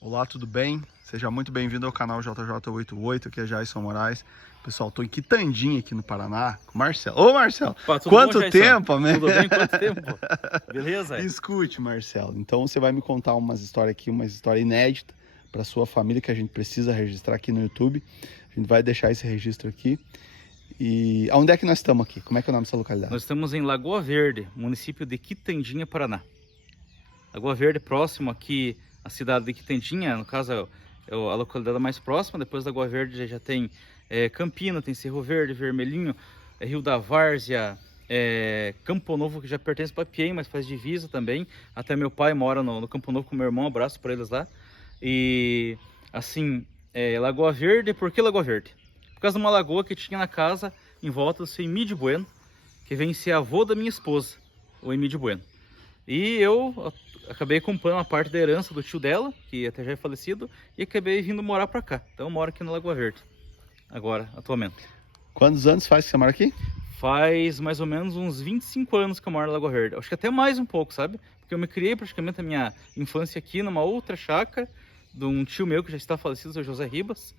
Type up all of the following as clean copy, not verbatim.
Olá, tudo bem? Seja muito bem-vindo ao canal JJ88, aqui é Jason Moraes. Pessoal, tô em Quitandinha aqui no Paraná com o Marcelo. Ô, Marcelo, Opa, tudo quanto bom, tempo, né? Tudo bem? Quanto tempo? Beleza? Escute, Marcelo, então você vai me contar umas histórias aqui, uma história inédita para sua família que a gente precisa registrar aqui no YouTube. A gente vai deixar esse registro aqui. E onde é que nós estamos aqui? Como é que é o nome dessa localidade? Nós estamos em Lagoa Verde, município de Quitandinha, Paraná. Lagoa Verde, próximo aqui à cidade de Quitandinha, no caso é a localidade mais próxima. Depois da Lagoa Verde já tem Campina, tem Cerro Verde, Vermelhinho, Rio da Várzea, Campo Novo, que já pertence para Piém, mas faz divisa também. Até meu pai mora no Campo Novo com meu irmão, abraço para eles lá. E assim, Lagoa Verde, por que Lagoa Verde? Por causa de uma lagoa que tinha na casa em volta do seu Emílio Bueno, que vem ser avô da minha esposa, o Emílio Bueno. E eu acabei comprando uma parte da herança do tio dela, que até já é falecido, e acabei vindo morar pra cá. Então eu moro aqui na Lagoa Verde, agora, atualmente. Quantos anos faz que você mora aqui? Faz mais ou menos uns 25 anos que eu moro na Lagoa Verde. Acho que até mais um pouco, sabe? Porque eu me criei praticamente a minha infância aqui numa outra chácara de um tio meu que já está falecido, o seu José Ribas.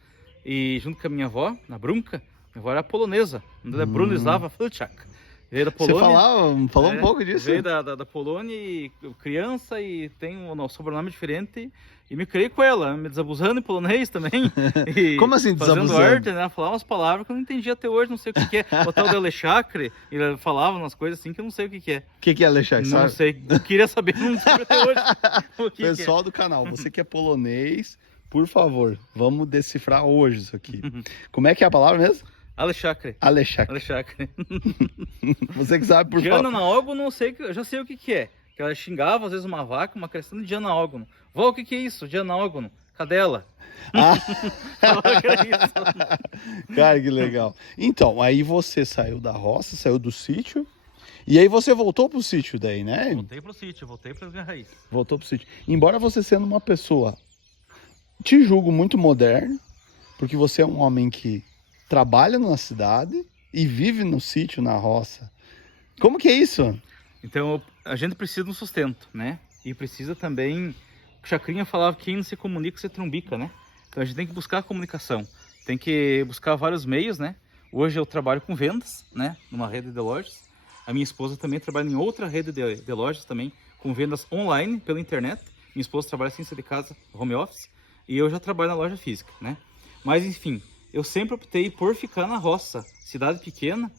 E junto com a minha avó, na Brunca, minha avó era polonesa, ela Bronislawa Filczak. Veio da Polônia. Você falou um pouco disso? Veio da Polônia, e criança, e tem um sobrenome diferente. E me criei com ela, me desabusando em polonês também. E como assim desabusando? Fazendo arte, né? Falava umas palavras que eu não entendi até hoje, não sei o que é. O tal de Alexacre, ele falava umas coisas assim que eu não sei o que é. O que é Alexacre? Não sei, eu queria saber, não sei até hoje. O que Pessoal do canal, você que é polonês, por favor, vamos decifrar hoje isso aqui. Como é que é a palavra mesmo? Alexacre. Alexacre. Alexacre. Você que sabe, por favor. Diana Naógono, não sei, eu já sei o que é. Que ela xingava às vezes uma vaca, uma criação de Diana Naógono. Vó, o que é isso? Diana Naógono. Cadela. Ah. Falava que era isso. Cara, que legal. Então, aí você saiu da roça, saiu do sítio, e aí você voltou pro sítio daí, né? Voltei pro sítio, voltei pra minha raiz. Voltou pro sítio. Embora você sendo uma pessoa, te julgo muito moderno, porque você é um homem que trabalha na cidade e vive no sítio, na roça. Como que é isso? Então, a gente precisa de um sustento, né? E precisa também... O Chacrinha falava que quem não se comunica, se trumbica, né? Então, a gente tem que buscar a comunicação. Tem que buscar vários meios, né? Hoje eu trabalho com vendas, né? Numa rede de lojas. A minha esposa também trabalha em outra rede de lojas também, com vendas online, pela internet. Minha esposa trabalha sem sair de casa, home office. E eu já trabalho na loja física, né? Mas, enfim, eu sempre optei por ficar na roça, cidade pequena.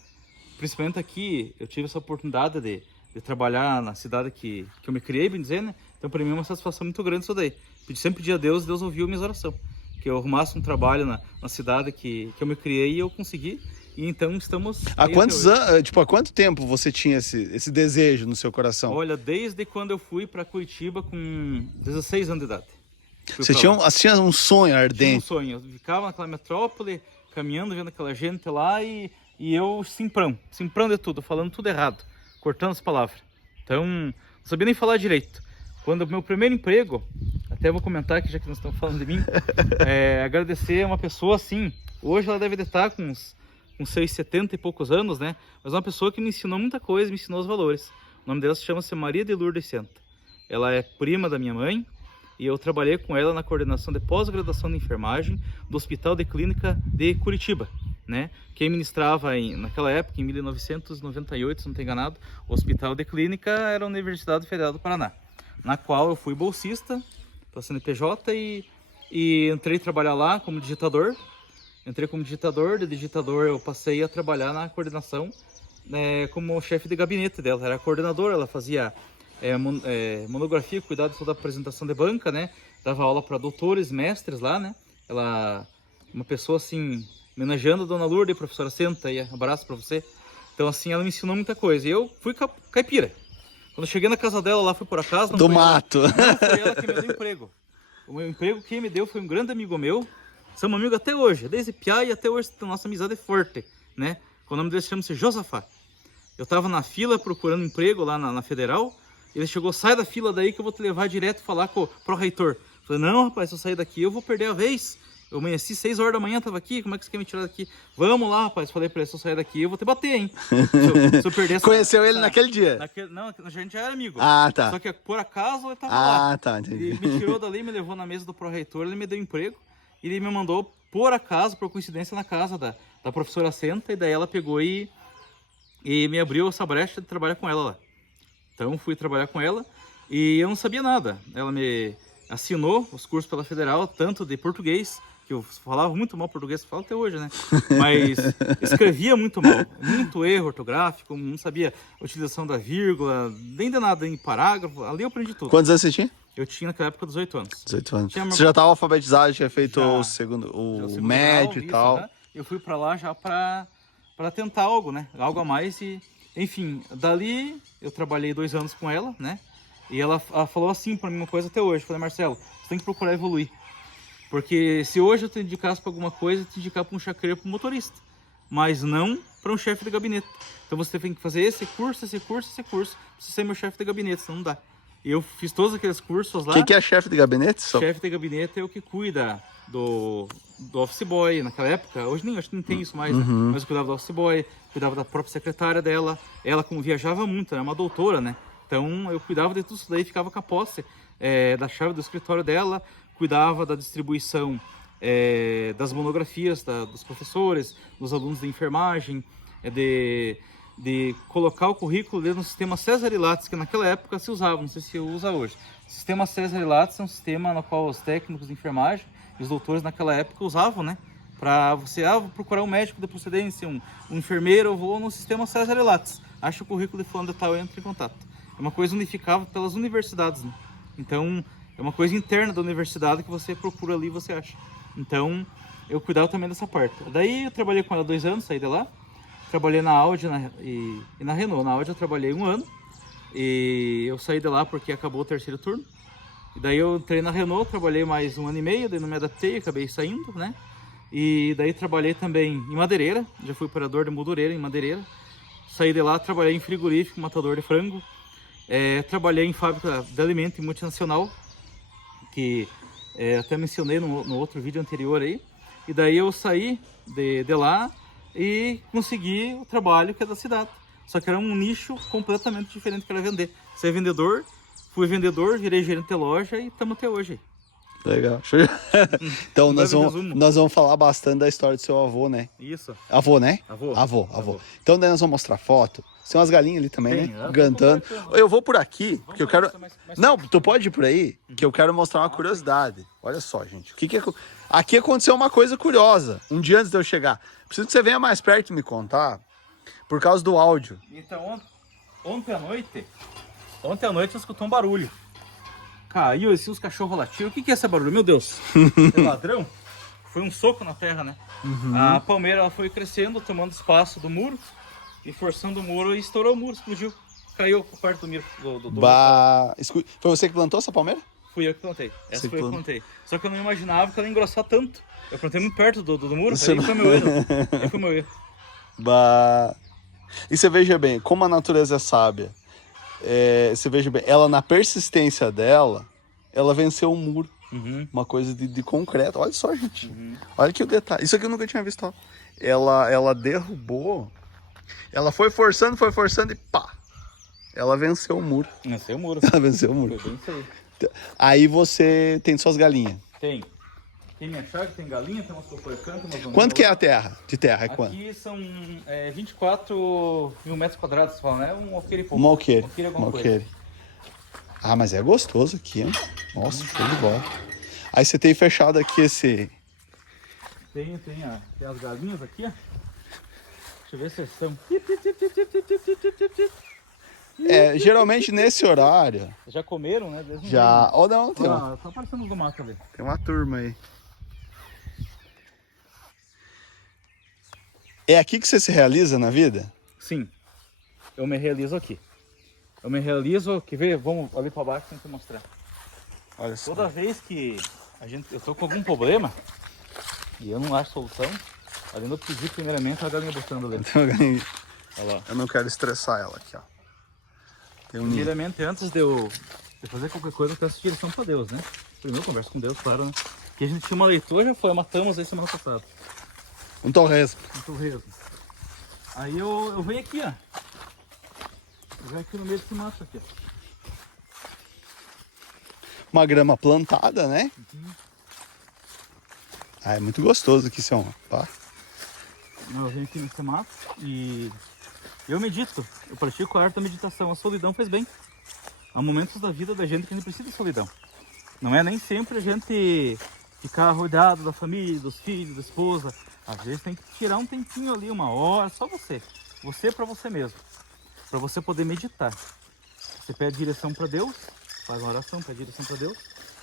Principalmente aqui, eu tive essa oportunidade de trabalhar na cidade que eu me criei, bem dizer, né? Então, para mim é uma satisfação muito grande isso daí. Sempre pedi a Deus, Deus ouviu minhas orações. Que eu arrumasse um trabalho na cidade que eu me criei e eu consegui. E então estamos... Há quantos anos, tipo, há quanto tempo você tinha esse desejo no seu coração? Olha, desde quando eu fui para Curitiba com 16 anos de idade. Você tinha um sonho ardente? Tinha um sonho. Eu ficava naquela metrópole, caminhando, vendo aquela gente lá e eu simprão de tudo, falando tudo errado, cortando as palavras. Então, não sabia nem falar direito. Quando o meu primeiro emprego, até vou comentar aqui, já que nós estamos falando de mim, agradecer a uma pessoa assim, hoje ela deve estar com seus 70 e poucos anos, né? Mas uma pessoa que me ensinou muita coisa, me ensinou os valores. O nome dela chama-se Maria de Lourdes Senta. Ela é prima da minha mãe e eu trabalhei com ela na coordenação de pós-graduação de enfermagem do Hospital de Clínica de Curitiba, né? Quem ministrava naquela época, em 1998, se não estou enganado, o Hospital de Clínica era a Universidade Federal do Paraná, na qual eu fui bolsista para a CNPJ e entrei a trabalhar lá como digitador. Entrei como digitador, de digitador eu passei a trabalhar na coordenação como chefe de gabinete dela. Era coordenadora, ela fazia monografia, cuidado da apresentação de banca, né? Dava aula para doutores, mestres lá, né? Ela, uma pessoa assim, homenageando a Dona Lourdes, professora Senta, aí, abraço para você. Então assim, ela me ensinou muita coisa. E eu fui caipira. Quando eu cheguei na casa dela, lá foi por acaso. Do mato. Não foi ela que me deu emprego. O meu emprego quem me deu foi um grande amigo meu. Somos amigos até hoje, desde piá e até hoje a nossa amizade é forte, né? O nome dele chama-se Josafá. Eu tava na fila procurando emprego lá na Federal. Ele chegou, sai da fila daí que eu vou te levar direto falar pro reitor. Falei, não rapaz, se eu sair daqui eu vou perder a vez. Eu amanheci 6 horas da manhã, tava aqui, como é que você quer me tirar daqui? Vamos lá, rapaz. Falei pra ele, se eu sair daqui, eu vou te bater, hein? Se eu perder essa... Conheceu ele naquele dia? Não, a gente já era amigo. Ah, tá. Só que por acaso ele tava lá. Ah, tá, entendi. Ele me tirou dali, me levou na mesa do pró-reitor, ele me deu emprego. E ele me mandou, por acaso, por coincidência, na casa da professora Senta. E daí ela pegou e me abriu essa brecha de trabalhar com ela lá. Então fui trabalhar com ela e eu não sabia nada. Ela me assinou os cursos pela Federal, tanto de português, que eu falava muito mal português, falo até hoje, né? Mas escrevia muito mal, muito erro ortográfico, não sabia a utilização da vírgula, nem de nada em parágrafo. Ali eu aprendi tudo. Quantos anos você tinha? Eu tinha naquela época 18 anos. 18 anos. Tinha Você já estava alfabetizado, tinha feito Já. o segundo, Já o segundo médio grau, e isso, tal. né? Eu fui pra lá já pra tentar algo, né? Algo a mais e... Enfim, dali eu trabalhei 2 anos com ela, né? E ela falou assim pra mim uma coisa até hoje. Falei, Marcelo, você tem que procurar evoluir. Porque se hoje eu te indicasse pra alguma coisa, eu te indicar pra um chacreiro, pra um motorista. Mas não pra um chefe de gabinete. Então você tem que fazer esse curso, esse curso, esse curso. Pra você ser meu chefe de gabinete, senão não dá. Eu fiz todos aqueles cursos lá. Quem que é chefe de gabinete? Chefe de gabinete é o que cuida do office boy naquela época. Hoje nem, acho que não tem isso mais, né? Mas eu cuidava do office boy, cuidava da própria secretária dela. Ela, como viajava muito, era uma doutora, né? Então eu cuidava de tudo isso daí, ficava com a posse da chave do escritório dela, cuidava da distribuição das monografias dos professores, dos alunos de enfermagem, de colocar o currículo dentro do sistema Cesar e Lattes, que naquela época se usava, não sei se usa hoje. O sistema Cesar e Lattes é um sistema no qual os técnicos de enfermagem e os doutores naquela época usavam, né? Para você, vou procurar um médico de procedência, um enfermeiro, eu vou no sistema Cesar e Lattes. Acho o currículo de fulano de tal, eu entro em contato. É uma coisa unificada pelas universidades, né? Então, é uma coisa interna da universidade que você procura ali e você acha. Então, eu cuidava também dessa parte. Daí eu trabalhei com ela 2 anos, saí de lá. Trabalhei na Audi e na Renault. Na Audi eu trabalhei 1 ano e eu saí de lá porque acabou o 3º turno. E daí eu entrei na Renault, trabalhei mais 1 ano e meio, daí não me adaptei, acabei saindo, né? E daí trabalhei também em madeireira, já fui operador de moldureira em madeireira. Saí de lá, trabalhei em frigorífico, matador de frango. Trabalhei em fábrica de alimento em multinacional, que até mencionei no outro vídeo anterior aí. E daí eu saí de lá e consegui o trabalho que é da cidade. Só que era um nicho completamente diferente que era vender. Ser vendedor, fui vendedor, virei gerente de loja e estamos até hoje. Legal. Então nós vamos falar bastante da história do seu avô, né? Isso. Avô, né? Avô. Então daí nós vamos mostrar foto. Tem umas galinhas ali também, Tem, né? Cantando. Eu vou por aqui, porque eu quero... mais Não, tu pode ir por aí, que eu quero mostrar uma curiosidade. Olha só, gente. Aqui aconteceu uma coisa curiosa, um dia antes de eu chegar. Preciso que você venha mais perto e me contar, por causa do áudio. Então, ontem à noite eu escutei um barulho. Caiu assim, os cachorros latiram. O que é esse barulho? Meu Deus! É ladrão? Foi um soco na terra, né? A palmeira ela foi crescendo, tomando espaço do muro e forçando o muro e estourou o muro, explodiu. Caiu a parte do muro do Foi você que plantou essa palmeira? Fui eu que plantei. Essa foi eu que plantei. Só que eu não imaginava que ela ia engrossar tanto. Eu plantei muito perto do muro, aí foi meu erro. Aí foi meu erro. E você veja bem, como a natureza é sábia. Você veja bem, ela na persistência dela, ela venceu um muro. Uma coisa de concreto. Olha só, gente. Olha aqui o detalhe. Isso aqui eu nunca tinha visto. Ó. Ela derrubou. Ela foi forçando e pá. Ela venceu o muro. Venceu o muro. Ela venceu o muro. Foi bem isso aí. Aí você tem suas galinhas. Tem. Tem minha chácara, tem galinha, tem umas coporcãs, tem umas... Quanto que é a terra? De terra, é quanto? Aqui são 24 mil metros quadrados, você fala, né? Um alqueire e pouco. Um alqueire. Alguma coisa. Ah, mas é gostoso aqui, hein? Nossa, show de bola. Aí você tem fechado aqui esse... Tem as galinhas aqui, ó. Deixa eu ver se são... Geralmente nesse horário... Já comeram, né? Já... Ou não, tem tá aparecendo do mato ali. Tem uma turma aí. É aqui que você se realiza na vida? Sim. Eu me realizo aqui. Eu me realizo... Quer ver? Vamos ali pra baixo pra te mostrar. Olha só. Toda vez que eu tô com algum problema e eu não acho solução, além de eu pedir primeiramente a galinha botando ali. Olha lá. Eu não quero estressar ela aqui, ó. Primeiramente, antes de eu fazer qualquer coisa, eu peço direção pra Deus, né? Primeiro eu converso com Deus, claro, né? Aqui a gente tinha uma leitoa, já foi, matamos aí semana passada. Um torresmo. Um torresmo. Aí eu venho aqui, ó. Eu venho aqui no meio desse mato aqui, ó. Uma grama plantada, né? Ah, é muito gostoso aqui, seu pá. Eu venho aqui nesse mato e eu medito. Eu pratico a arte da meditação. A solidão faz bem. Há momentos da vida da gente que a gente precisa de solidão. Não é nem sempre a gente ficar rodeado da família, dos filhos, da esposa. Às vezes tem que tirar um tempinho ali, uma hora, só você. Você para você mesmo. Para você poder meditar. Você pede direção para Deus, faz uma oração, pede direção para Deus.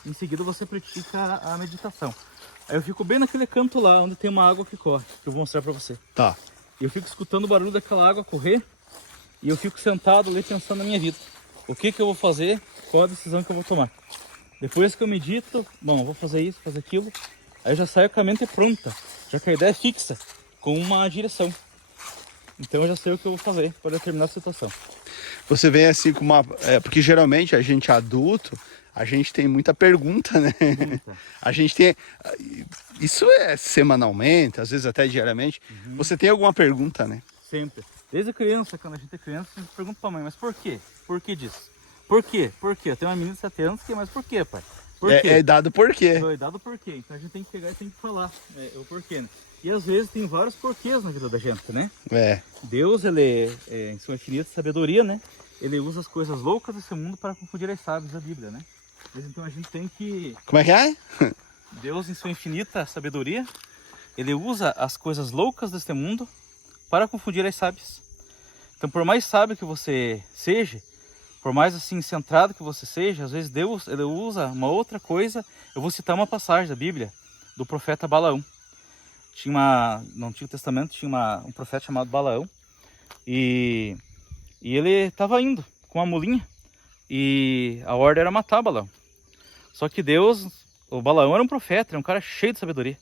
Em seguida você pratica a meditação. Aí eu fico bem naquele canto lá, onde tem uma água que corre, que eu vou mostrar para você. Tá. E eu fico escutando o barulho daquela água correr e eu fico sentado ali pensando na minha vida. O que eu vou fazer, qual a decisão que eu vou tomar. Depois que eu medito, bom, eu vou fazer isso, fazer aquilo. Aí eu já saio com a mente pronta, já que a ideia é fixa, com uma direção. Então eu já sei o que eu vou fazer para determinada situação. Você vem assim com uma... porque geralmente a gente adulto, a gente tem muita pergunta, né? A gente tem... Isso é semanalmente, às vezes até diariamente. Você tem alguma pergunta, né? Sempre. Desde criança, quando a gente é criança, a gente pergunta pra mãe, mas por quê? Por que disso? Por quê? Por quê? Eu tenho uma menina de 7 anos que, mas por quê, pai? Por quê? É dado por quê? É dado por quê? Então a gente tem que pegar e tem que falar o porquê. Né? E às vezes tem vários porquês na vida da gente, né? É. Deus, ele em sua infinita sabedoria, né? Ele usa as coisas loucas desse mundo para confundir as sábias da Bíblia, né? Mas então a gente tem que... Como é que é? Deus, em sua infinita sabedoria, ele usa as coisas loucas deste mundo para confundir as sábias. Então, por mais sábio que você seja, por mais assim centrado que você seja, às vezes Deus ele usa uma outra coisa. Eu vou citar uma passagem da Bíblia do profeta Balaão. No Antigo Testamento tinha um profeta chamado Balaão e ele estava indo com uma mulinha e a ordem era matar Balaão. Só que o Balaão era um profeta, era um cara cheio de sabedoria.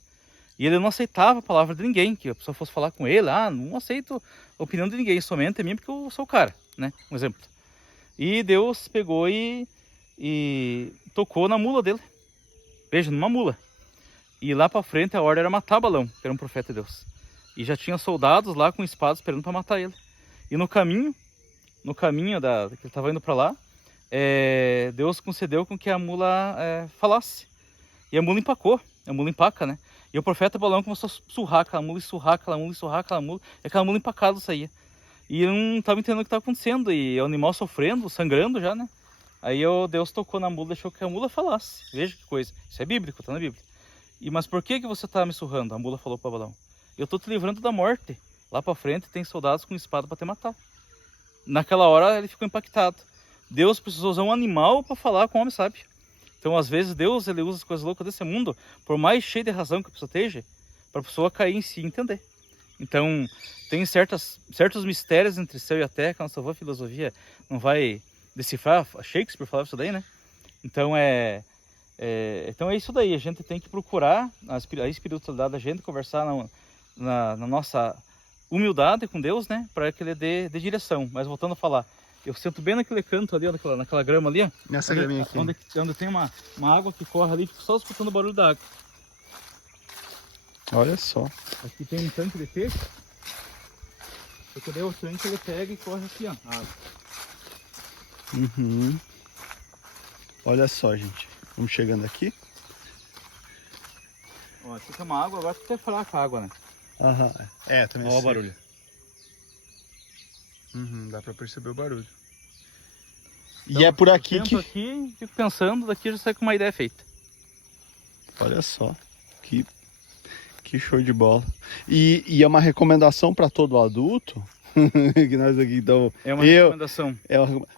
E ele não aceitava a palavra de ninguém, que a pessoa fosse falar com ele, não aceito a opinião de ninguém, somente a mim porque eu sou o cara, né? Um exemplo. E Deus pegou e tocou na mula dele. Veja, numa mula. E lá pra frente a ordem era matar Balaão, que era um profeta de Deus. E já tinha soldados lá com espadas esperando para matar ele. E no caminho que ele estava indo para lá, Deus concedeu com que a mula falasse. E a mula empacou, a mula empaca, né? E o profeta Balaão começou a surrar aquela mula, e surrar aquela mula, e surrar aquela mula, e aquela mula empacada saía. E ele não estava entendendo o que estava acontecendo, e o animal sofrendo, sangrando já, né? Aí Deus tocou na mula, deixou que a mula falasse. Veja que coisa, isso é bíblico, está na Bíblia. Mas por que você está me surrando? A mula falou para Balaão. Eu estou te livrando da morte. Lá para frente tem soldados com espada para te matar. Naquela hora ele ficou impactado. Deus precisou usar um animal para falar com o homem sábio. Então, às vezes, Deus ele usa as coisas loucas desse mundo, por mais cheio de razão que a pessoa esteja, para a pessoa cair em si e entender. Então, tem certos mistérios entre céu e a terra que a nossa boa filosofia não vai decifrar. Shakespeare falava isso daí, né? Então, então é isso daí. A gente tem que procurar a espiritualidade da gente, conversar na nossa humildade com Deus, né? Para que ele dê direção. Mas voltando a falar, eu sento bem naquele canto ali, naquela grama ali, ó. Nessa graminha aqui. Onde tem uma água que corre ali, fico só escutando o barulho da água. Olha só. Aqui tem um tanque de peixe. Porque daí o tanque ele pega e corre aqui, ó. A água. Uhum. Olha só, gente. Vamos chegando aqui. Ó, aqui tem uma água, agora fica fraca a água, né? Aham. Também. Olha o barulho. Dá pra perceber o barulho. Então, e é por aqui eu aqui, fico pensando, daqui eu já saio com uma ideia feita. Olha só, que show de bola. E é uma recomendação para todo adulto, que nós aqui então... É uma recomendação.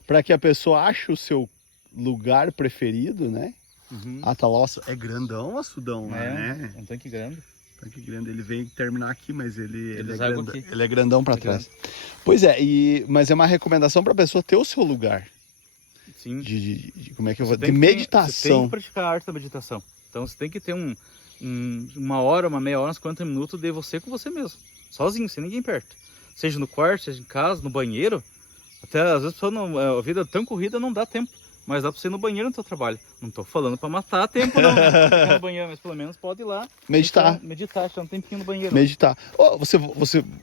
Para que a pessoa ache o seu lugar preferido, né? Uhum. Tá lá, é grandão o açudão, né? Um tanque grande. Tanque grande, ele vem terminar aqui, mas ele é grandão para trás. Grande. Pois mas é uma recomendação para a pessoa ter o seu lugar. Sim. Como é que eu vou de meditação. Você tem que praticar a arte da meditação. Então você tem que ter uma hora, uma meia hora, uns 40 minutos de você com você mesmo. Sozinho, sem ninguém perto. Seja no quarto, seja em casa, no banheiro. Até às vezes a vida é tão corrida não dá tempo mas dá pra você ir no banheiro no teu trabalho. Não tô falando pra matar tempo não, né? Ficar no banheiro, mas pelo menos pode ir lá. Meditar. Então, meditar, tirar um tempinho no banheiro. Meditar. Oh,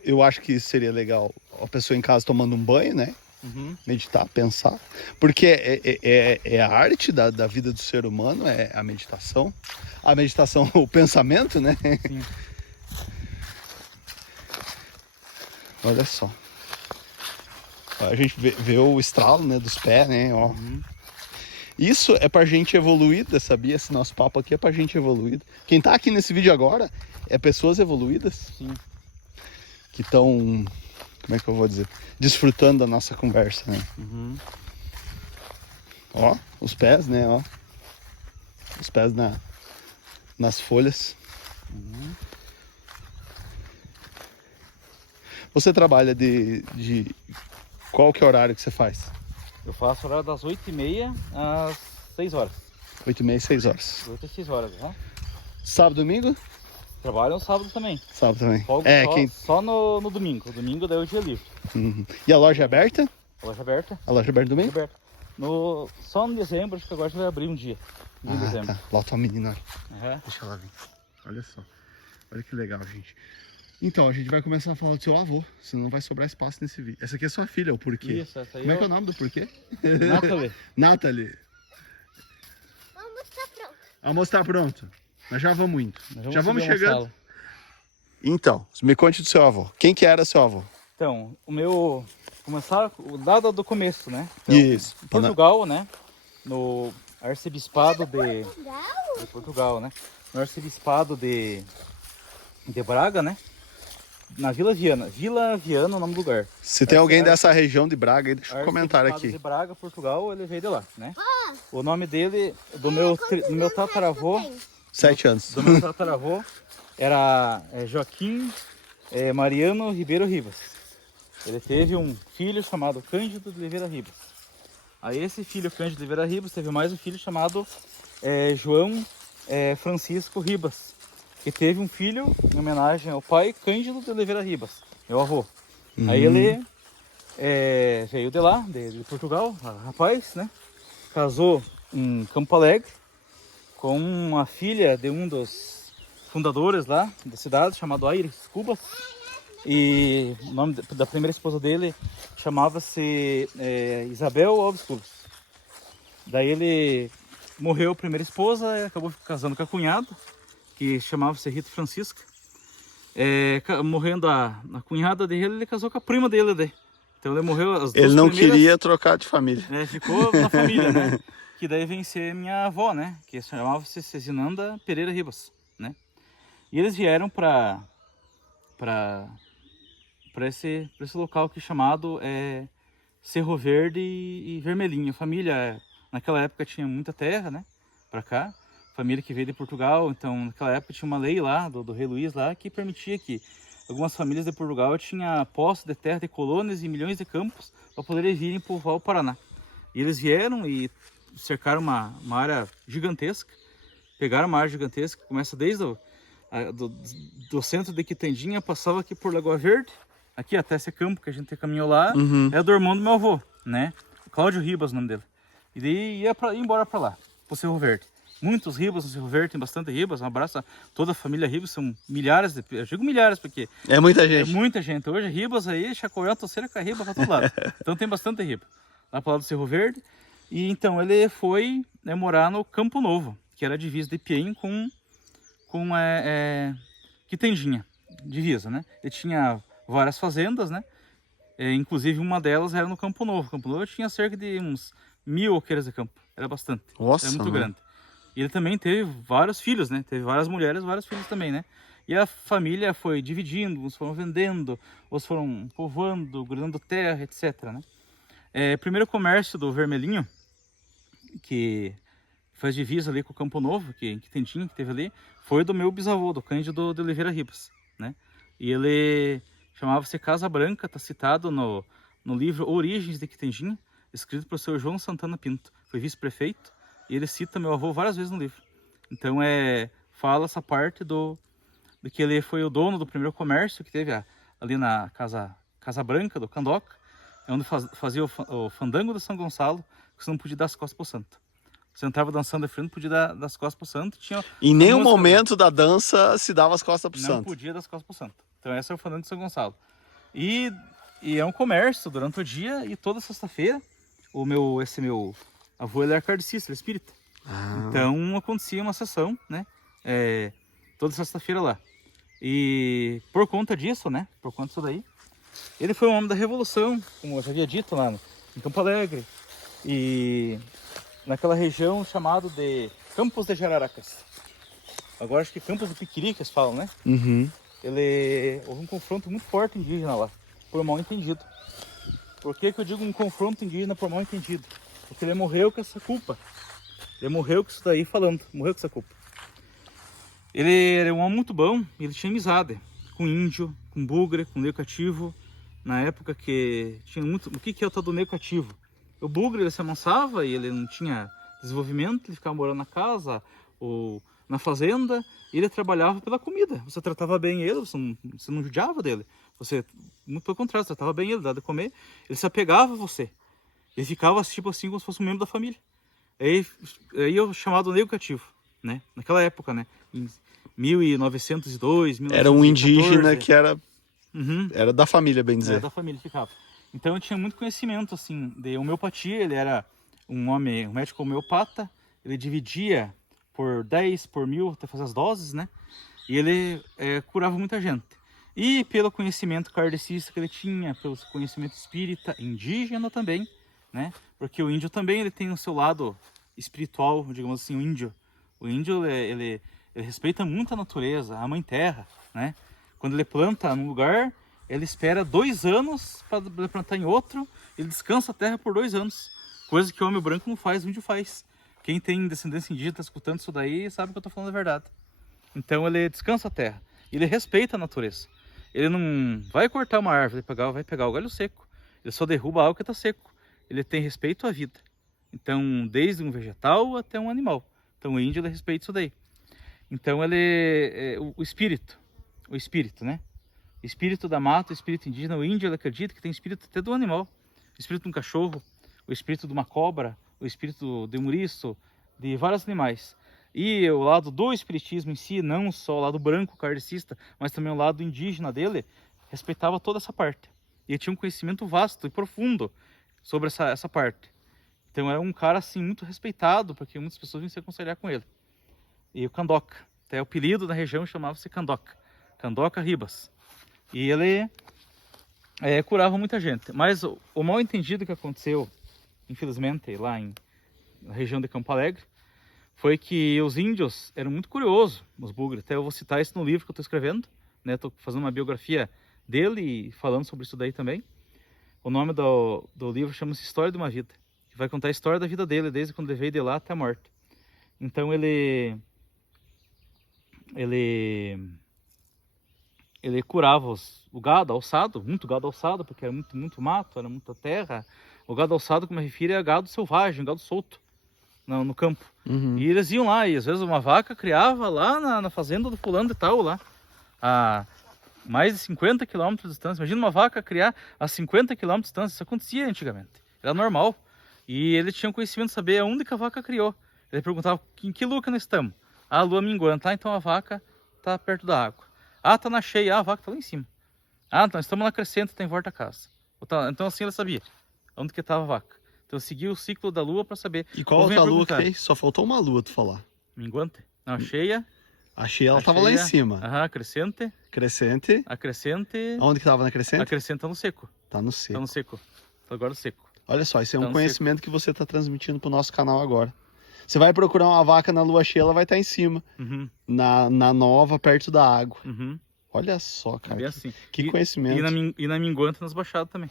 eu acho que seria legal a pessoa em casa tomando um banho, né? Uhum. Meditar, pensar. Porque é a arte da vida do ser humano, é a meditação. A meditação, o pensamento, né? Sim. Olha só. A gente vê o estralo, né, dos pés, né? Ó. Uhum. Isso é pra gente evoluída, sabia? Esse nosso papo aqui é pra gente evoluída. Quem tá aqui nesse vídeo agora é pessoas evoluídas. Sim. Que estão, como é que eu vou dizer? Desfrutando da nossa conversa, né? Uhum. Ó, os pés, né? Ó. Os pés nas folhas. Uhum. Você trabalha de... Qual que é o horário que você faz? Eu faço horário das 8h30 às 6 horas. 8h30, 6 horas. 8 às 6 horas, né? Sábado, domingo? Trabalho no sábado também. Sábado também. Folgo só no domingo. O domingo daí é o dia livre. Uhum. E a loja é aberta? A loja aberta. A loja é aberta domingo? Aberta. Só no dezembro, acho que agora já vai abrir um dia. Em dezembro. Tá. Lá tá a menina, olha. Uhum. Deixa ela vir. Olha só. Olha que legal, gente. Então, a gente vai começar a falar do seu avô, senão não vai sobrar espaço nesse vídeo. Essa aqui é sua filha, o porquê. Isso, essa aí Como é que é o nome do porquê? Nathalie. Nathalie. O almoço tá pronto. O almoço tá pronto. Nós já vamos indo. Já vamos subir uma chegando. sala. Então, me conte do seu avô. Quem que era seu avô? Então, o meu... Começar o dado do começo, né? Então, Isso. Portugal, né? No arcebispado de Legal. Portugal, né? No arcebispado de Braga, né? Na Vila Viana. Vila Viana é o nome do lugar. Se tem alguém dessa região de Braga aí, deixa um comentário Arcebispado aqui. de Braga, Portugal, ele veio de lá, né? O nome dele, do meu tataravô, 7 anos. do meu tataravô, era Joaquim Mariano Ribeiro Ribas. Ele teve um filho chamado Cândido de Oliveira Ribas. Aí esse filho Cândido de Oliveira Ribas teve mais um filho chamado João Francisco Ribas, que teve um filho em homenagem ao pai Cândido de Oliveira Ribas, meu avô. Aí ele veio de lá, de Portugal, rapaz, né? Casou em Campo Alegre com uma filha de um dos fundadores lá da cidade, chamado Aires Cubas. E o nome da primeira esposa dele chamava-se Isabel Alves Cubas. Daí ele morreu a primeira esposa e acabou casando com a cunhada, que chamava-se Rita Francisca. Morrendo a cunhada dele, ele casou com a prima dele. Daí. Então ele morreu as duas Ele não primeiras, queria trocar de família. ficou na família, né? Que daí vem ser minha avó, né? Que chamava-se Cezinanda Pereira Ribas, né? E eles vieram para esse local aqui chamado Cerro Verde e Vermelhinho. A família, naquela época, tinha muita terra, né? Para cá. Família que veio de Portugal, então naquela época tinha uma lei lá, do rei Luís lá, que permitia que algumas famílias de Portugal tinham posse de terra de colônias e milhões de campos para poderem virem povoar o Paraná. E eles vieram e cercaram uma área gigantesca, pegaram uma área gigantesca, que começa desde do centro de Quitandinha, passava aqui por Lagoa Verde, aqui até esse campo que a gente caminhou lá, é do irmão do meu avô, né? Cláudio Ribas, o nome dele. E daí ia embora para lá, pro Cerro Verde. Muitos Ribas no Cerro Verde, tem bastante Ribas. Um abraço a toda a família Ribas, são milhares, eu digo milhares porque É muita gente. é muita gente. Hoje Ribas aí, Chacoalhão, Toceira, Carriba para todo lado. Então tem bastante Riba lá para lá do Cerro Verde. E então ele foi morar no Campo Novo, que era a divisa de Ipiem com Quitandinha, divisa, né? Ele tinha várias fazendas, né? Inclusive uma delas era no Campo Novo. Campo Novo tinha cerca de uns 1000 alqueires de campo. Era bastante. Nossa, Era muito mano. grande. E ele também teve vários filhos, né? Teve várias mulheres, vários filhos também, né? E a família foi dividindo, uns foram vendendo, outros foram povoando, grudando terra, etc, né? Primeiro comércio do Vermelhinho, que faz divisa ali com o Campo Novo, que Quitandinha, que teve ali, foi do meu bisavô, do Cândido de Oliveira Ribas, né? E ele chamava-se Casa Branca, está citado no livro Origens de Quitandinha, escrito pelo seu João Santana Pinto. Foi vice-prefeito e ele cita meu avô várias vezes no livro. Então fala essa parte de que ele foi o dono do primeiro comércio que teve ali na Casa Branca do Candoca, onde fazia o fandango de São Gonçalo você não podia dar as costas pro santo. Você entrava dançando e frio, não podia dar as costas pro santo. Tinha Em nenhum música lá. momento da dança se dava as costas pro Não santo. podia dar as costas pro santo. Então esse é o fandango de São Gonçalo. E é um comércio durante o dia e toda sexta-feira, esse meu avô, ele era kardecista, ele é espírita. Ah. Então acontecia uma sessão, né? Toda sexta-feira lá. E por conta disso, né? Por conta disso daí, ele foi um homem da revolução, como eu já havia dito lá em Campo Alegre. E naquela região chamada de Campos de Jararacas. Agora acho que Campos do Piquiri, falam, né? Uhum. Houve um confronto muito forte indígena lá, por mal entendido. Por que eu digo um confronto indígena por mal entendido? Porque ele morreu com essa culpa. Ele morreu com isso daí falando, morreu com essa culpa. Ele era um homem muito bom, ele tinha amizade com índio, com bugre, com negro cativo. Na época que tinha muito... O que é o tal do negro cativo? O bugre, ele se amansava e ele não tinha desenvolvimento, ele ficava morando na casa ou na fazenda, e ele trabalhava pela comida. Você tratava bem ele, você não judiava dele. Você, muito pelo contrário, você tratava bem ele, dava de comer. Ele se apegava a você. Ele ficava tipo assim, como se fosse um membro da família. Aí eu chamado negro cativo, né? Naquela época, né? Em 1902, 1914. Era um indígena que era, Uhum. era da família, bem dizer. Era da família, ficava. Então eu tinha muito conhecimento, assim, de homeopatia. Ele era um homem, um médico homeopata. Ele dividia por 10, por 1000, até fazer as doses, né? E ele curava muita gente. E pelo conhecimento kardecista que ele tinha, pelo conhecimento espírita, indígena também, né? Porque o índio também ele tem o seu lado espiritual, digamos assim, o índio. O índio, ele respeita muito a natureza, a mãe terra, né? Quando ele planta num lugar, ele espera 2 anos para plantar em outro, ele descansa a terra por 2 anos. Coisa que o homem branco não faz, o índio faz. Quem tem descendência indígena, está escutando isso daí, sabe que eu estou falando a verdade. Então ele descansa a terra, ele respeita a natureza. Ele não vai cortar uma árvore, vai pegar o galho seco. Ele só derruba algo que está seco. Ele tem respeito à vida. Então, desde um vegetal até um animal. Então o índio ele respeita isso daí. Então o espírito, né? O espírito da mata, o espírito indígena, o índio ele acredita que tem espírito até do animal. O espírito de um cachorro, o espírito de uma cobra, o espírito de um ouriço, de vários animais. E o lado do espiritismo em si, não só o lado branco kardecista, mas também o lado indígena dele, respeitava toda essa parte. E ele tinha um conhecimento vasto e profundo sobre essa parte. Então era um cara assim muito respeitado, porque muitas pessoas vinham se aconselhar com ele. E o Candoca, até o apelido da região chamava-se Candoca, Candoca Ribas. E ele curava muita gente. Mas o mal entendido que aconteceu, infelizmente, lá na região de Campo Alegre, foi que os índios eram muito curiosos, os bugres. Até eu vou citar isso no livro que eu estou escrevendo, né? Estou fazendo uma biografia dele e falando sobre isso daí também. O nome do livro chama-se História de uma Vida, que vai contar a história da vida dele, desde quando ele veio de lá até a morte. Então ele curava o gado alçado, muito gado alçado, porque era muito mato, era muita terra. O gado alçado, como eu me refiro, é gado selvagem, gado solto no campo. Uhum. E eles iam lá, e às vezes uma vaca criava lá na fazenda do fulano e tal, lá, a mais de 50 km de distância. Imagina uma vaca criar a 50 km de distância, isso acontecia antigamente, era normal. E ele tinha o conhecimento de saber aonde que a vaca criou. Ele perguntava, em que lua que nós estamos? Ah, a lua minguante, então a vaca está perto da água. Ah, tá na cheia, a vaca está lá em cima. Ah, então estamos na crescente, está em volta da casa. Então assim ele sabia onde que estava a vaca. Então eu segui o ciclo da lua para saber. E qual outra lua que tem? Só faltou uma lua tu falar. Minguante? Não, cheia. Achei ela tava lá em cima. Aham, crescente. Crescente. A crescente. Onde que tava na crescente? A crescente tá no seco. Tá no seco. Tá no seco. Tá agora no seco. Olha só, isso é Tá um no conhecimento que você tá transmitindo pro nosso canal agora. Você vai procurar uma vaca na lua cheia, ela vai estar em cima. Uhum. Na nova, perto da água. Uhum. Olha só, É cara. bem assim. Que conhecimento. E na minguante nas baixadas também.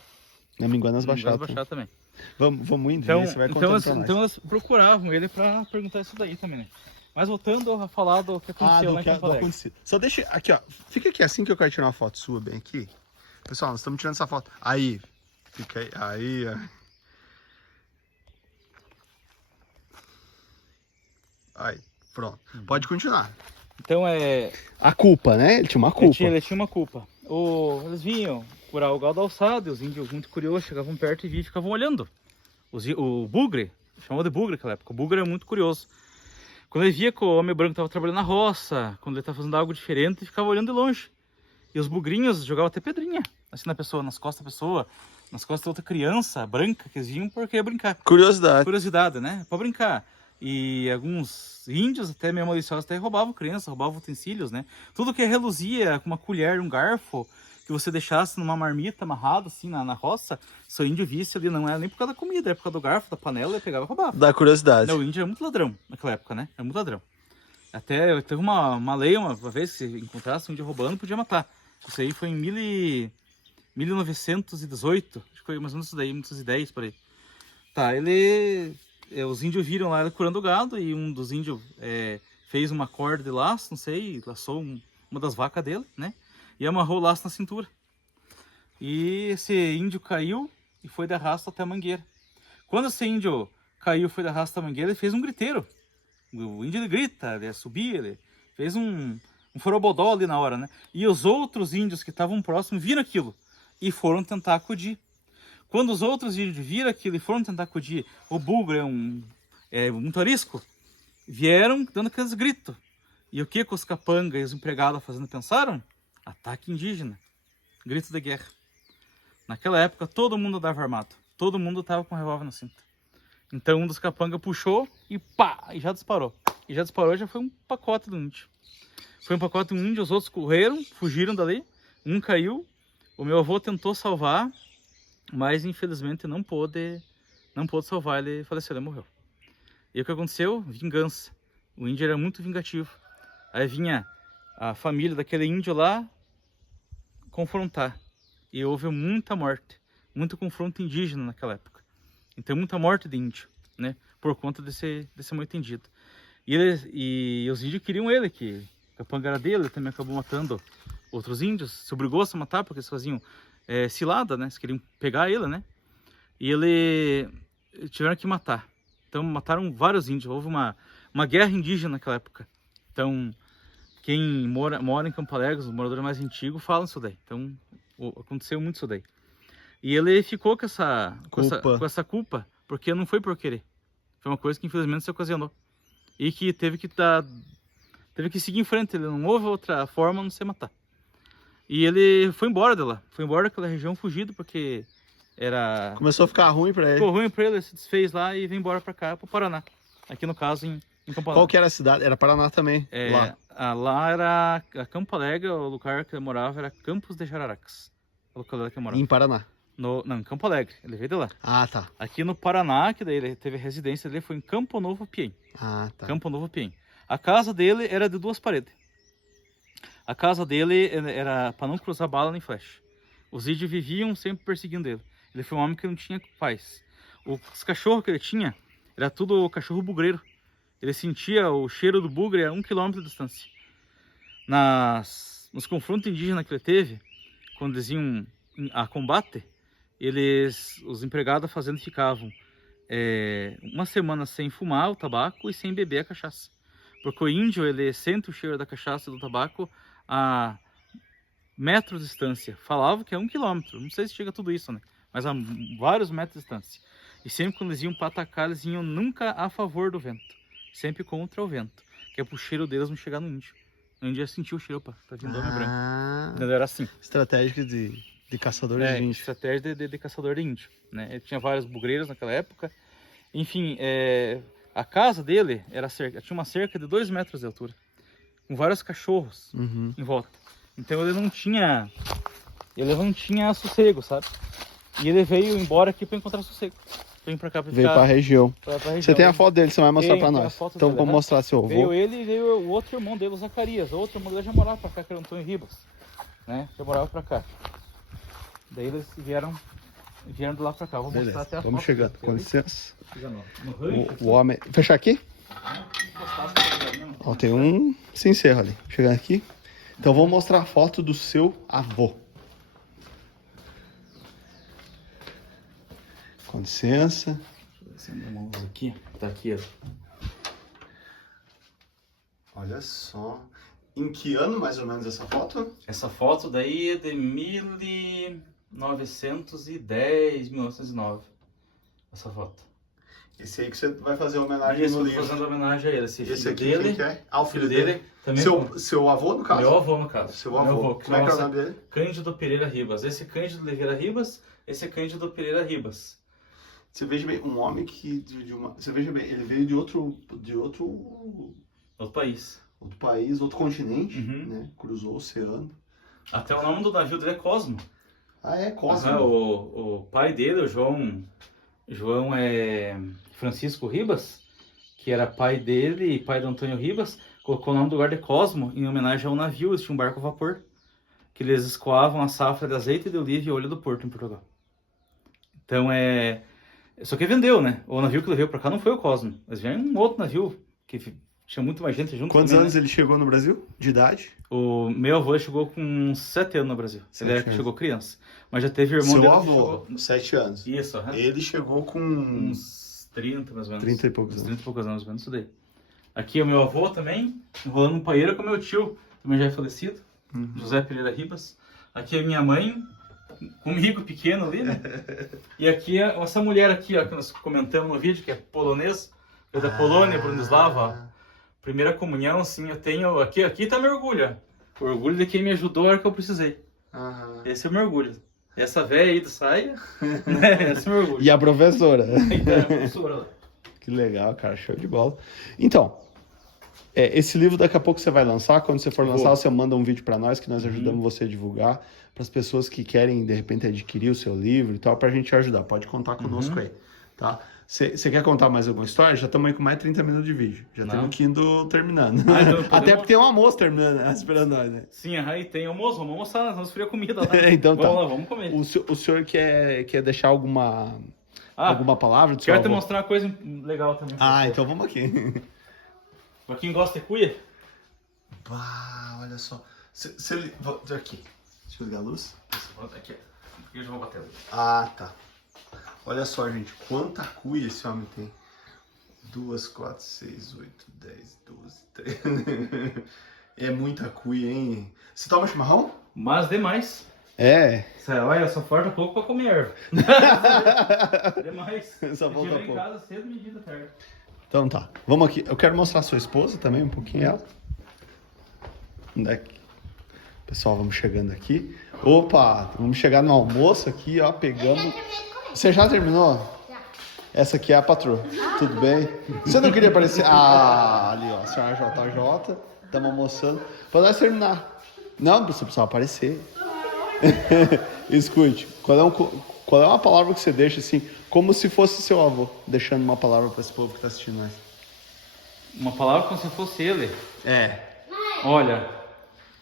Na Minguana nas Nas baixadas. também. Vamos indo, Então, né? Você vai contando pra nós. então elas procuravam ele para perguntar isso daí também, né? Mas voltando a falar do que aconteceu lá em Campo Alegre. acontecido. Só deixa aqui, ó. Fica aqui assim que eu quero tirar uma foto sua, bem aqui. Pessoal, nós estamos tirando essa foto. Aí. Fica aí. Aí, ó. Aí, pronto. Pode continuar. Então A culpa, né? Ele tinha uma culpa. ele tinha uma culpa. Eles vinham curar o gado alçado, e os índios muito curiosos chegavam perto e ficavam olhando O bugre, chamava de bugre naquela época. O bugre era muito curioso. Quando ele via que o homem branco estava trabalhando na roça, quando ele estava fazendo algo diferente, ele ficava olhando de longe. E os bugrinhos jogavam até pedrinha, assim na pessoa, nas costas da pessoa, nas costas da outra criança branca, que eles vinham porque ia brincar. Curiosidade. Curiosidade, né? Pra brincar. E alguns índios, até meio maliciosos, até roubavam crianças, roubavam utensílios, né? Tudo que reluzia com uma colher, um garfo, que você deixasse numa marmita amarrada, assim, na roça, se o índio visse ali, não era nem por causa da comida, era por causa do garfo, da panela, ele pegava e roubava. Da curiosidade. Não, o índio era muito ladrão naquela época, né? Era muito ladrão. Até teve uma lei, uma vez, que se encontrasse um índio roubando, podia matar. Isso aí foi em 1918, acho que foi mais ou menos isso daí, 1910, por aí. Tá, os índios viram lá ele curando o gado e um dos índios fez uma corda de laço, não sei, laçou uma das vacas dele, né? E amarrou o laço na cintura. E esse índio caiu e foi de arrasto até a mangueira. Quando esse índio caiu e foi de arrasto até a mangueira, ele fez um griteiro. O índio ele grita, ele subia, ele fez um forobodó ali na hora, né? E os outros índios que estavam próximos viram aquilo e foram tentar acudir. Quando os outros índios viram aquilo e foram tentar acudir, o bugre muito arisco, vieram dando aqueles gritos. E o que os capangas e os empregados fazendo pensaram? Ataque indígena. Grito de guerra. Naquela época todo mundo andava armado. Todo mundo estava com um revólver na cinta. Então um dos capangas puxou e pá! E já disparou. E já disparou, já foi um pacote do índio. Foi um pacote de um índio, os outros correram, fugiram dali. Um caiu. O meu avô tentou salvar, mas infelizmente não pôde salvar. Ele faleceu, ele morreu. E o que aconteceu? Vingança. O índio era muito vingativo. Aí vinha a família daquele índio lá confrontar. E houve muita morte, muito confronto indígena naquela época. Então muita morte de índio, né? Por conta desse mal entendido. E os índios queriam ele, que a capanga era dele, ele também acabou matando outros índios. Se obrigou a se matar porque eles faziam cilada, né? Eles queriam pegar ele, né? E tiveram que matar. Então mataram vários índios. Houve uma guerra indígena naquela época. Então quem mora em Campo Alegre, os moradores mais antigos, falam isso daí. Então aconteceu muito isso daí. E ele ficou com essa culpa, porque não foi por querer. Foi uma coisa que infelizmente se ocasionou. E que teve que seguir em frente. Ele não houve outra forma a não ser matar. E ele foi embora de lá. Foi embora daquela região fugido, porque era... Começou a ficar ruim pra ele. Ficou ruim pra ele, se desfez lá e veio embora pra cá, pro Paraná. Aqui no caso, em Campo Alegre. Qual que era a cidade? Era Paraná também, lá. Lá era Campo Alegre, o lugar que ele morava era Campos de Jararacas. O lugar que ele morava. Em Paraná? Não, em Campo Alegre, ele veio de lá. Ah, tá. Aqui no Paraná, que daí ele teve a residência dele, foi em Campo Novo Piém. Ah, tá. Campo Novo Piém. A casa dele era de 2 paredes. A casa dele era para não cruzar bala nem flecha. Os índios viviam sempre perseguindo ele. Ele foi um homem que não tinha paz. Os cachorros que ele tinha, era tudo cachorro bugreiro. Ele sentia o cheiro do bugre a 1 quilômetro de distância. Nos confrontos indígenas que ele teve, quando eles iam a combate, os empregados da fazenda ficavam uma semana sem fumar o tabaco e sem beber a cachaça. Porque o índio, ele sente o cheiro da cachaça e do tabaco a metros de distância. Falava que é 1 quilômetro, não sei se chega a tudo isso, né? Mas a vários metros de distância. E sempre quando eles iam para atacar, eles iam nunca a favor do vento. Sempre contra o vento. Que é pro cheiro deles não chegar no índio. O índio já sentiu o cheiro, opa, tá vindo homem branco. Então era assim. Estratégia de caçador de índio. Estratégia de caçador de índio. Né? Ele tinha vários bugreiros naquela época. Enfim, a casa dele tinha uma cerca de 2 metros de altura. Com vários cachorros em volta. Então ele não tinha sossego, sabe? E ele veio embora aqui para encontrar sossego. Veio pra cá pra Veio pra região. região. Você tem a foto dele, você vai mostrar pra Tem nós. a foto Então dele, vou mostrar seu avô. Veio ele e veio o outro irmão dele, o Zacarias. O outro irmão dele já morava pra cá, que era o Antônio Ribas. Né? Já morava pra cá. Daí eles vieram de lá pra cá. Vou mostrar até a foto. Vamos chegando, com licença. No O homem... Fechar aqui? Ó, tem um sem serra ali. Chegar aqui. Então vou mostrar a foto do seu avô. Com licença. Aqui, tá aqui, ó. Olha só. Em que ano mais ou menos essa foto? Essa foto daí é de 1910, 1909. essa foto. Esse aí que você vai fazer homenagem Isso, no eu tô livro. fazendo homenagem a ele. Esse aqui, quem que é? Ah, o filho dele. Também Seu avô, no caso? meu avô, no caso. Seu Meu avô. que Como é que é o chama-se nome dele? Cândido Pereira Ribas. Esse Cândido Oliveira Ribas, esse é Cândido Pereira Ribas. Você veja bem, um homem que você veja bem, ele veio de outro Outro país. país, outro continente, Uhum. né? Cruzou o oceano. Até o nome do navio dele é Cosmo. Ah, é Cosmo. O pai dele, o João Francisco Ribas, que era pai dele e pai do Antônio Ribas, colocou o nome do lugar de Cosmo em homenagem ao navio. Eles tinham um barco a vapor, que eles escoavam a safra de azeite de oliva e óleo do Porto, em Portugal. Então só que vendeu, né? O navio que veio pra cá não foi o Cosmo, mas veio um outro navio que tinha muito mais gente junto. Quantos também, anos né? ele chegou no Brasil? De idade? O meu avô chegou com uns 7 anos no Brasil. 7 Ele anos. chegou criança. Mas já teve irmão Seu dele que avô, chegou... 7 anos. Isso, aham. Ele chegou com Uns 30, mais ou menos. 30 e poucos Uns anos. 30 e poucos anos, mais ou menos isso daí. Aqui é o meu avô também, enrolando um paeiro com meu tio, também já é falecido, José Pereira Ribas. Aqui é minha mãe, comigo pequeno ali, né? E aqui é essa mulher aqui, ó, que nós comentamos no vídeo, que é polonês, é da Polônia, Bronislava, ó. Primeira comunhão, assim, eu tenho... Aqui tá meu orgulho, ó. O orgulho de quem me ajudou na hora que eu precisei. Esse é o meu orgulho. Essa véia aí do saia, né? Esse é o meu orgulho. E a professora. Então, a professora lá. Que legal, cara, show de bola. Então, esse livro daqui a pouco você vai lançar. Quando você for lançar, você manda um vídeo para nós, que nós ajudamos você a divulgar, para as pessoas que querem, de repente, adquirir o seu livro e tal, para a gente ajudar. Pode contar conosco aí, tá? Você quer contar mais alguma história? Já estamos aí com mais de 30 minutos de vídeo. Já estamos indo terminando. Então podemos... Até porque tem um almoço terminando, né? Esperando nós, né? Sim, aí tem almoço, vamos almoçar, vamos friar comida lá. Então tá. Vamos lá, vamos comer. O senhor quer deixar alguma palavra do seu Quero te avô? mostrar uma coisa legal também. Então vamos aqui. Pra quem gosta de cuia, Bah, olha só. Aqui. Deixa eu ligar a luz. aqui, eu já vou bater ali. Ah, tá. Olha só, gente. Quanta cuia esse homem tem. 2, 4, 6, 8, 10, 12, 13. É muita cuia, hein? Você toma chimarrão? Mas demais. É. Olha, só falta pouco pra comer erva. Demais. Só falta Chegou em pouco. casa cedo, medida tarde. Então tá. Vamos aqui. Eu quero mostrar a sua esposa também, um pouquinho ela. Onde é que... Pessoal, vamos chegando aqui. Opa, vamos chegar no almoço aqui, ó. Pegamos. Você já terminou? Já. Essa aqui é a patroa. Tudo bem? Você não queria aparecer? Ah, ali, ó. A senhora JJ. Estamos almoçando. Para nós terminar. Não, você precisa aparecer. Escute, qual é uma palavra que você deixa assim, como se fosse seu avô, deixando uma palavra para esse povo que está assistindo nós? Uma palavra como se fosse ele. É. Olha,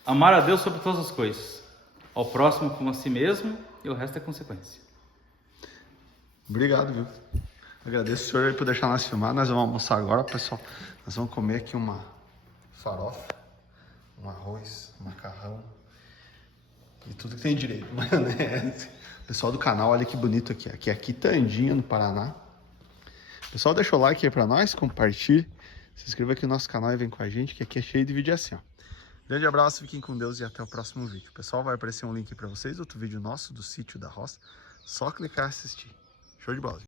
amar a Deus sobre todas as coisas. Ao próximo como a si mesmo e o resto é consequência. Obrigado, viu? Agradeço o senhor aí por deixar nós filmar. Nós vamos almoçar agora, pessoal. Nós vamos comer aqui uma farofa, um arroz, um macarrão e tudo que tem direito. Maionese. Pessoal do canal, olha que bonito aqui. Aqui é Quitandinha, no Paraná. Pessoal, deixa o like aí pra nós, compartilhe. Se inscreva aqui no nosso canal e vem com a gente, que aqui é cheio de vídeo assim, ó. Grande abraço, fiquem com Deus e até o próximo vídeo. Pessoal, vai aparecer um link pra vocês, outro vídeo nosso do Sítio da Roça. Só clicar e assistir. Show de bola.